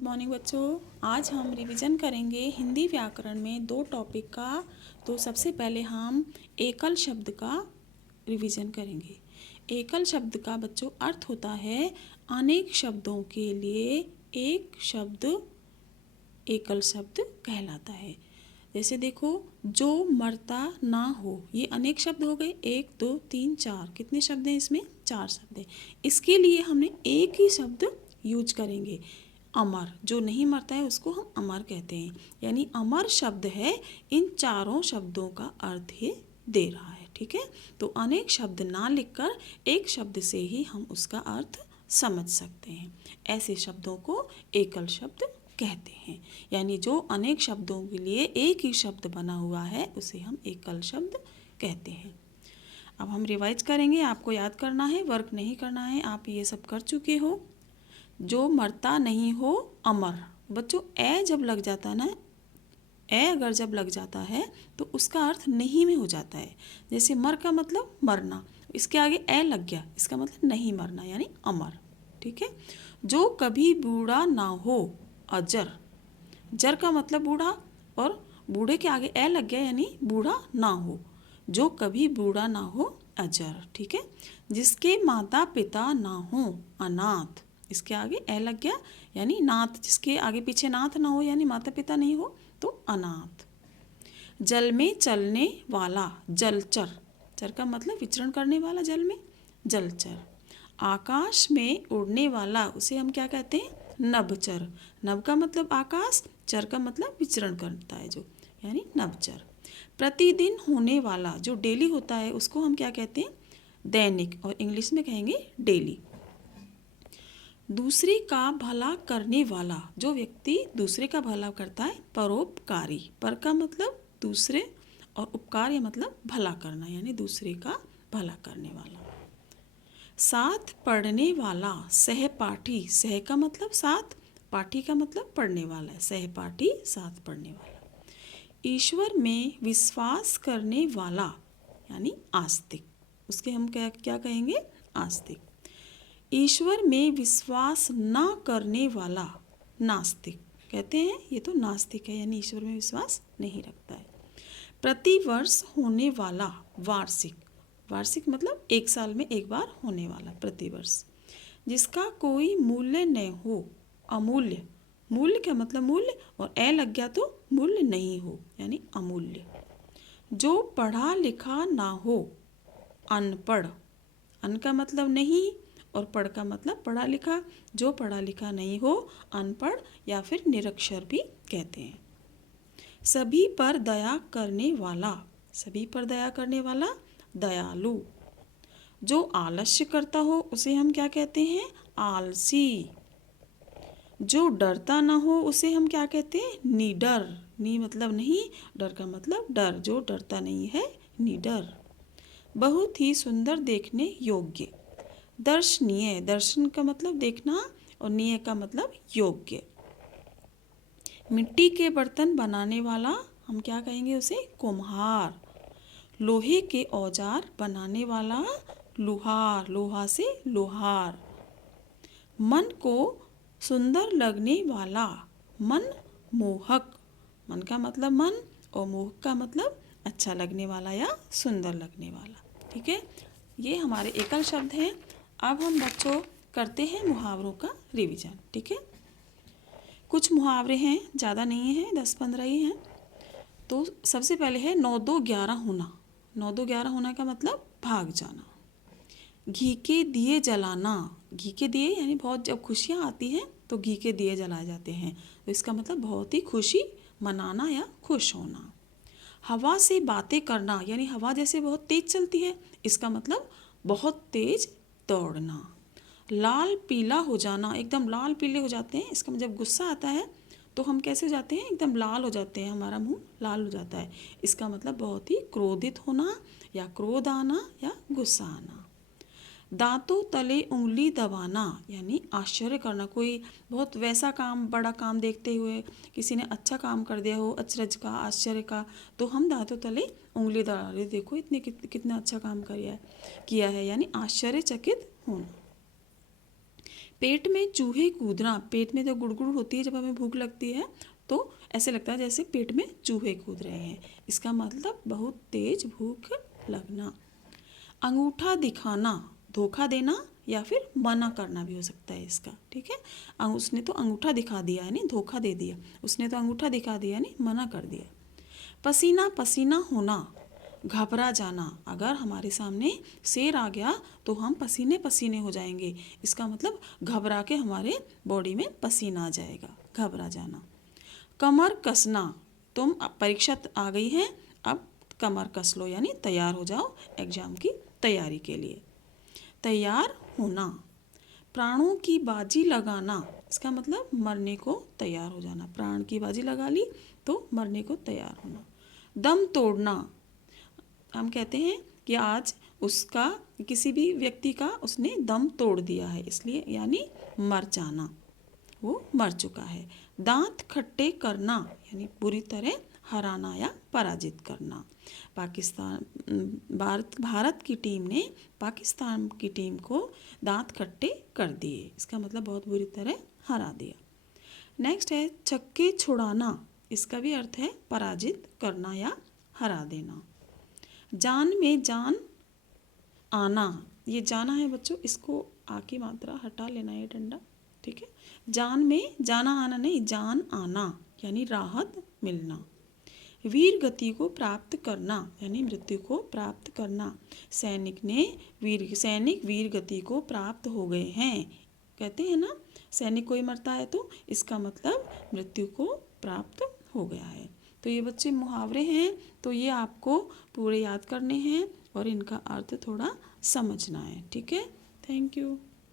Good morning बच्चों। आज हम रिवीजन करेंगे हिंदी व्याकरण में दो टॉपिक का। तो सबसे पहले हम एकल शब्द का रिवीजन करेंगे। एकल शब्द का बच्चों अर्थ होता है अनेक शब्दों के लिए एक शब्द एकल शब्द कहलाता है। जैसे देखो, जो मरता ना हो, ये अनेक शब्द हो गए। 1 2 3 4, कितने शब्द हैं इसमें? 4 शब्द हैं। इसके लिए हमने एक ही शब्द यूज करेंगे, अमर। जो नहीं मरता है उसको हम अमर कहते हैं, यानी अमर शब्द है। इन चारों शब्दों का अर्थ ही दे रहा है। ठीक है, तो अनेक शब्द ना लिखकर एक शब्द से ही हम उसका अर्थ समझ सकते हैं। ऐसे शब्दों को एकल शब्द कहते हैं, यानी जो अनेक शब्दों के लिए एक ही शब्द बना हुआ है उसे हम एकल शब्द कहते हैं। अब हम रिवाइज करेंगे, आपको याद करना है, वर्क नहीं करना है। आप ये सब कर चुके हो। जो मरता नहीं हो अमर। बच्चों ए जब लग जाता है ना, ए अगर जब लग जाता है तो उसका अर्थ नहीं में हो जाता है। जैसे मर का मतलब मरना, इसके आगे ए लग गया, इसका मतलब नहीं मरना, यानी अमर। ठीक है। जो कभी बूढ़ा ना हो अजर। जर का मतलब बूढ़ा, और बूढ़े के आगे ए लग गया यानी बूढ़ा ना हो। जो कभी बूढ़ा ना हो अजर। ठीक है। जिसके माता पिता ना हो अनाथ। इसके आगे ए लग गया यानी नाथ, जिसके आगे पीछे नाथ ना हो यानी माता पिता नहीं हो तो अनाथ। जल में चलने वाला जलचर। चर का मतलब विचरण करने वाला, जल में जलचर। आकाश में उड़ने वाला उसे हम क्या कहते हैं? नभचर। नभ का मतलब आकाश, चर का मतलब विचरण करता है जो, यानी नभचर। प्रतिदिन होने वाला, जो डेली होता है उसको हम क्या कहते हैं? दैनिक, और इंग्लिश में कहेंगे डेली। दूसरे का भला करने वाला, जो व्यक्ति दूसरे का भला करता है, परोपकारी। पर का मतलब दूसरे, और उपकार या मतलब भला करना, यानी दूसरे का भला करने वाला। साथ पढ़ने वाला सहपाठी। सह का मतलब साथ, पाठी का मतलब पढ़ने वाला है। सहपाठी साथ पढ़ने वाला। ईश्वर में विश्वास करने वाला यानी आस्तिक, उसके हम क्या क्या कहेंगे? आस्तिक। ईश्वर में विश्वास न करने वाला नास्तिक कहते हैं। ये तो नास्तिक है, यानी ईश्वर में विश्वास नहीं रखता है। प्रतिवर्ष होने वाला वार्षिक। वार्षिक मतलब एक साल में एक बार होने वाला, प्रतिवर्ष। जिसका कोई मूल्य न हो अमूल्य। मूल्य का मतलब मूल्य, और ए लग गया तो मूल्य नहीं हो, यानी अमूल्य। जो पढ़ा लिखा ना हो अनपढ़। अन का मतलब नहीं, और पढ़ का मतलब पढ़ा लिखा। जो पढ़ा लिखा नहीं हो अनपढ़ या फिर निरक्षर भी कहते हैं। सभी पर दया करने वाला। सभी पर दया करने वाला दयालु। जो आलस्य करता हो उसे हम क्या कहते हैं? आलसी। जो डरता ना हो उसे हम क्या कहते हैं? निडर। नी मतलब नहीं, डर का मतलब डर। जो डरता नहीं है निडर। बहुत ही सुंदर देखने योग्य। दर्शनीय। दर्शन का मतलब देखना, और नीय का मतलब योग्य। मिट्टी के बर्तन बनाने वाला हम क्या कहेंगे? उसे कुम्हार। लोहे के औजार बनाने वाला लुहार। लोहा से लोहार। मन को सुंदर लगने वाला मन मोहक। मन का मतलब मन, और मोहक का मतलब अच्छा लगने वाला या सुंदर लगने वाला। ठीक है, ये हमारे एकल शब्द हैं। अब हम बच्चों करते हैं मुहावरों का रिवीजन। ठीक है, कुछ मुहावरे हैं, ज़्यादा नहीं है, 10-15 ही हैं। तो सबसे पहले है 9-2-11 होना। 9-2-11 होना का मतलब भाग जाना। घी के दिए जलाना। घी के दिए यानी बहुत, जब खुशियाँ आती हैं तो घी के दिए जलाए जाते हैं, तो इसका मतलब बहुत ही खुशी मनाना या खुश होना। हवा से बातें करना, यानी हवा जैसे बहुत तेज चलती है, इसका मतलब बहुत तेज दौड़ना। लाल पीला हो जाना, एकदम लाल पीले हो जाते हैं, इसका मतलब जब गुस्सा आता है तो हम कैसे हो जाते हैं? एकदम लाल हो जाते हैं, हमारा मुंह लाल हो जाता है, इसका मतलब बहुत ही क्रोधित होना या क्रोध आना या गुस्सा आना। दांतों तले उंगली दबाना, यानी आश्चर्य करना। कोई बहुत वैसा काम, बड़ा काम देखते हुए किसी ने अच्छा काम कर दिया हो, अचरज का, आश्चर्य का, तो हम दांतों तले उंगली दबा रहे, देखो इतने कितना अच्छा काम किया है, यानी आश्चर्यचकित होना। पेट में चूहे कूदना, पेट में जो गुड़गुड़ होती है जब हमें भूख लगती है तो ऐसे लगता है जैसे पेट में चूहे कूद रहे हैं, इसका मतलब बहुत तेज भूख लगना। अंगूठा दिखाना, धोखा देना या फिर मना करना भी हो सकता है इसका, ठीक है। उसने तो अंगूठा दिखा दिया यानी धोखा दे दिया, उसने तो अंगूठा दिखा दिया यानी मना कर दिया। पसीना पसीना होना, घबरा जाना, अगर हमारे सामने शेर आ गया तो हम पसीने पसीने हो जाएंगे, इसका मतलब घबरा के हमारे बॉडी में पसीना आ जाएगा, घबरा जाना। कमर कसना, तुम परीक्षा आ गई है, अब कमर कस लो यानी तैयार हो जाओ एग्जाम की तैयारी के लिए। तैयार होना। प्राणों की बाजी लगाना, इसका मतलब मरने को तैयार हो जाना, प्राण की बाजी लगा ली तो मरने को तैयार होना। दम तोड़ना, हम कहते हैं कि आज उसका किसी भी व्यक्ति का उसने दम तोड़ दिया है, इसलिए यानी मर जाना, वो मर चुका है। दांत खट्टे करना यानी बुरी तरह हराना या पराजित करना। भारत की टीम ने पाकिस्तान की टीम को दांत खट्टे कर दिए, इसका मतलब बहुत बुरी तरह हरा दिया। नेक्स्ट है छक्के छुड़ाना, इसका भी अर्थ है पराजित करना या हरा देना। जान में जान आना, ये जाना है बच्चों, इसको आ की मात्रा हटा लेना है डंडा, ठीक है। जान में जाना आना नहीं, जान आना यानी राहत मिलना। वीर गति को प्राप्त करना यानी मृत्यु को प्राप्त करना, सैनिक वीर गति को प्राप्त हो गए हैं, कहते हैं ना सैनिक कोई मरता है तो इसका मतलब मृत्यु को प्राप्त हो गया है। तो ये बच्चे मुहावरे हैं, तो ये आपको पूरे याद करने हैं और इनका अर्थ थोड़ा समझना है, ठीक है। Thank you.